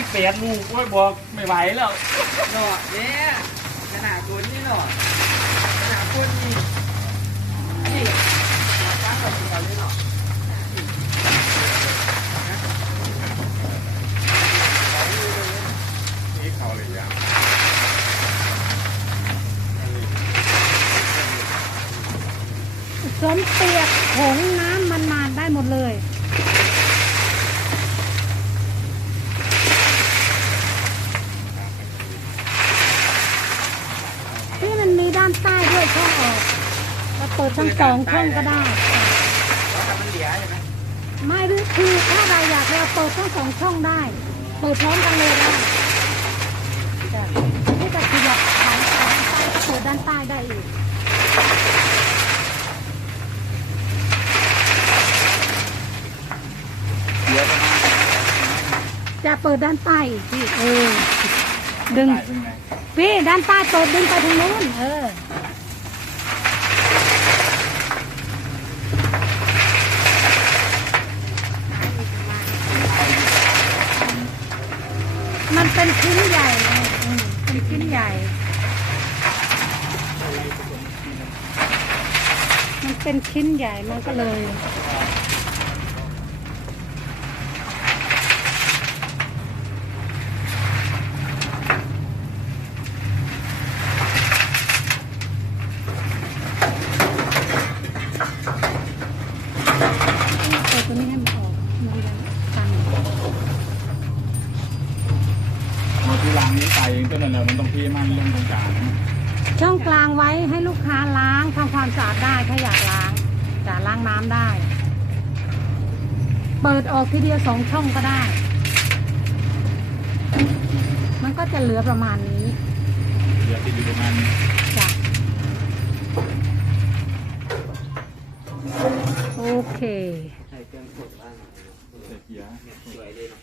สิบแปดลูกโอ้ยบอกไม่ไหวแล้วหน่อเนี่ยขนาดคนนี่หน่อขนาดคนนี่นี่ฟังกับเราเลยหน่อนี่เขาเลยยังสมเปียกผงน้ำมันมาได้หมดเลย ที่มันมีด้านใต้ด้วยช่องออกเราเปิดทั้งสองช่องก็ได้ แล้วแต่มันเหลียใช่ไหมไม่หรือคือถ้าเราอยากเราเปิดทั้งสองช่องได้ เปิดพร้อมกันเลยได้จ้ะที่จะขยับขายของใต้ก็เปิดด้านใต้ได้อีกเดี๋ยประมาณจะเปิดด้านใต้อีกพี่เออ ดึง พี่ด้านใต้เปิดดึงไปทางนู้น เออ มันเป็นชิ้นใหญ่ไงอืมเป็นชิ้นใหญ่ มันเป็นชิ้นใหญ่มันก็เลย เปิดตัวนี้ให้มันออกมันยังตันเอาที่ล้างนี้ใส่เองก็นั่นแหละมันต้องที่มันเรื่องตรงกลางนะช่องกลางไว้ให้ลูกค้าล้างทำความสะอาดได้ถ้าอยากล้างจะล้างน้ำได้ เปิดออกทีเดียวสองช่องก็ได้ มันก็จะเหลือประมาณนี้เดี๋ยวติดอยู่ประมาณจ้ะโอเคใส่ เครื่องสดบ้างเศษเกียร์ สวยเลยเนาะ